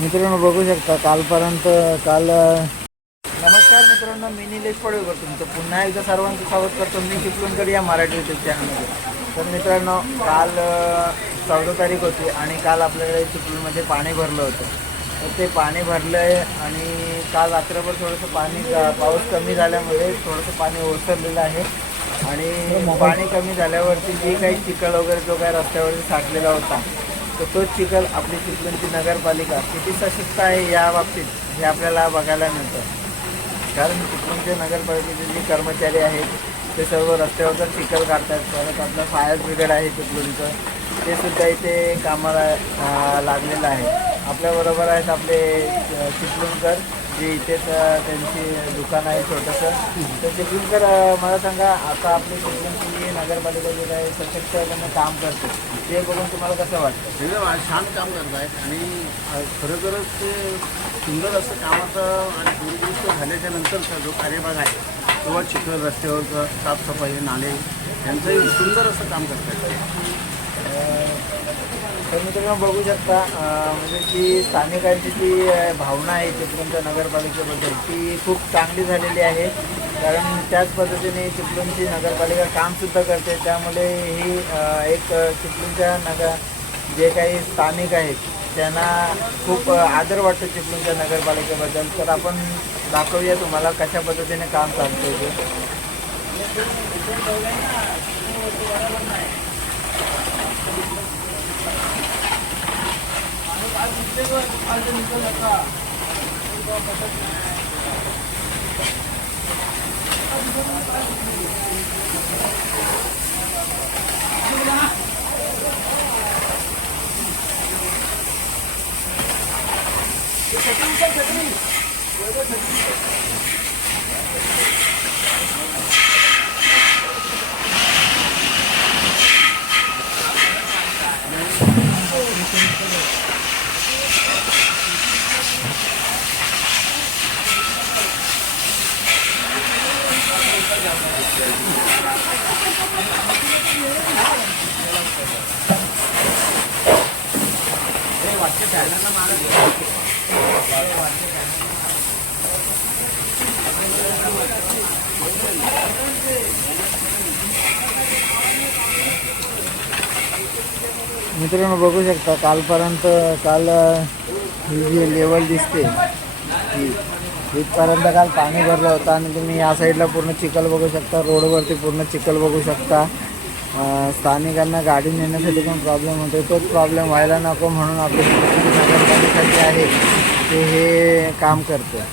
मित्रांनो बघू शकता कालपर्यंत काल नमस्कार मित्रांनो मी निलेश पडवेकर तुमचं पुन्हा एकदा सर्वांचं स्वागत करतो मी चिपळूणकर या मराठी युट्यूब चॅनलमध्ये तर मित्रांनो काल चौदा तारीख होती आणि काल आपल्याकडे चिपळूणमध्ये पाणी भरलं होतं. तर ते पाणी भरलं आहे आणि काल रात्रभर थोडंसं पाणी पाऊस कमी झाल्यामुळे थोडंसं पाणी ओसरलेलं आहे. आणि पाणी कमी झाल्यावरती जे काही चिखल वगैरे जो काही रस्त्यावरती साठलेला होता तर तोच चिखल आपली चिपळूणची नगरपालिका किती सशक्त आहे या बाबतीत हे आपल्याला बघायला मिळतं. कारण चिपळूणचे नगरपालिकेचे जे कर्मचारी आहेत ते सर्व रस्त्यावर चिखल काढतात परत आपलं फायर ब्रिगेड आहे चिपळूणचं ते सुद्धा इथे कामाला लागलेलं आहे. आपल्याबरोबर आहेत आपले अं, चिपळूणकर जे इथेच त्यांची दुकान आहे छोटंसं तर चिपळूणकर तर मला सांगा आता आपली चिपळूणची नगरपालिका जे काही सशक्तपणे काम करते. ते बघून तुम्हाला कसं वाटतं? छान काम करत आहेत आणि खरोखरच ते सुंदर असं कामाचं आणि दूरदृष्ट झाल्याच्या नंतरचा जो कार्यभाग आहे किंवा चिखल रस्त्यावरचं साफसफाई नाले यांचंही सुंदर असं काम करतात तर मित्रांनो बघू शकता म्हणजे जी स्थानिकांची जी भावना आहे चिपळूणच्या नगरपालिकेबद्दल ती खूप चांगली झालेली आहे. कारण त्याच पद्धतीने चिपळूणची नगरपालिका कामसुद्धा करते. त्यामुळे ही एक अं, चिपळूणच्या नगर जे काही स्थानिक आहेत त्यांना खूप आदर वाटतो चिपळूणच्या नगरपालिकेबद्दल. तर आपण दाखवूया तुम्हाला कशा पद्धतीने काम चालतं ते. Thank you. मित्रांनो बघू शकता कालपर्यंत काल ही जी लेवल दिसते ही इथपर्यंत काल पाणी भरलं होतं आणि तुम्ही या साईडला पूर्ण चिखल बघू शकता रोडवरती पूर्ण चिखल बघू शकता. स्थानिकांना गाडी नेण्यासाठी पण प्रॉब्लेम होतो तोच प्रॉब्लेम व्हायला नको म्हणून आपले नगरपालिका जे आहे ते हे काम करते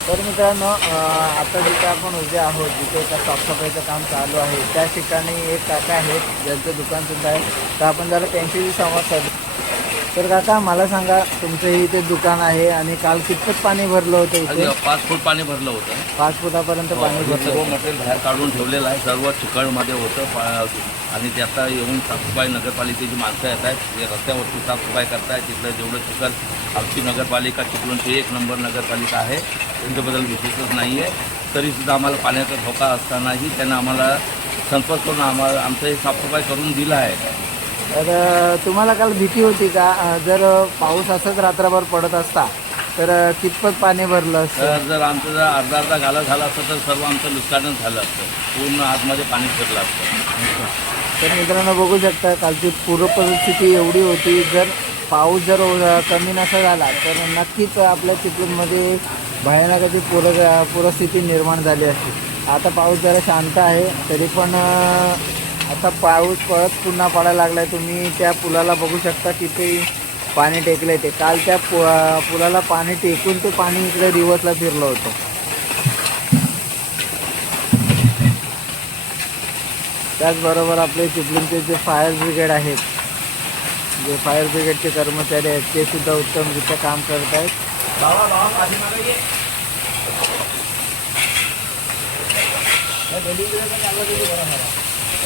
तर मित्रांनो आता जिथे आपण उभे आहोत जिथे एका साफसफाईचं काम चालू आहे त्या ठिकाणी एक काका आहेत ज्यांचं दुकानसुद्धा आहे. तर आपण जरा त्यांच्याशी संवाद साधू. तर काका मला सांगा तुमचं हे इथे दुकान आहे आणि काल कितपत पाणी भरलं होतं आणि इथे पाच फूट पाणी भरलं होतं. पाच फुटापर्यंत पाणी भरलं. सर्व होतं मटेरियल बाहेर काढून ठेवलेलं आहे सर्व चिकळमध्ये होतं पा- आणि ते आता येऊन साफसफाई नगरपालिकेची माणसं येत आहेत. ते रस्त्यावरती साफसफाई करतायत तिथलं जेवढं चिखल आमची नगरपालिका चिपळूणची एक नंबर नगरपालिका आहे. त्यांच्याबद्दल विशेषच नाही आहे. तरीसुद्धा आम्हाला पाण्याचा धोका असतानाही त्यांना आम्हाला संपर्क करून आम्हाला आमचं हे साफसफाई करून दिलं आहे. तर तुम्हाला काल भीती होती का? जर पाऊस असंच रात्रभर पडत असता तर कितपत पाणी भरलं असतं? जर आमचं जर अर्धा अर्धा गाला झाला असतं तर सर्व आमचं नुकसानच झालं असतं. पूर्ण आतमध्ये पाणी शिरलं असतं. तर मित्रांनो बघू शकता कालची पूर्व परिस्थिती एवढी होती जर पाऊस जर कमी नसा झाला तर नक्कीच आपल्या चिपळूणमध्ये भयानक अशी पूर पूरस्थिती निर्माण झाली असती. आता पाऊस जरा शांत आहे तरी पण आता पाऊस परत पुन्हा पडायला लागला आहे तुम्ही त्या पुलाला बघू शकता किती पाणी टेकलं ते. काल त्या पु पुलाला पाणी टेकून ते पाणी इकडे रिवर्सला फिरलं होतं. त्याचबरोबर आपले चिपलिंगचे जे फायर ब्रिगेड आहेत जे फायर ब्रिगेडचे कर्मचारी आहेत ते सुद्धा उत्तमरित्या काम करत आहेत.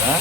हा?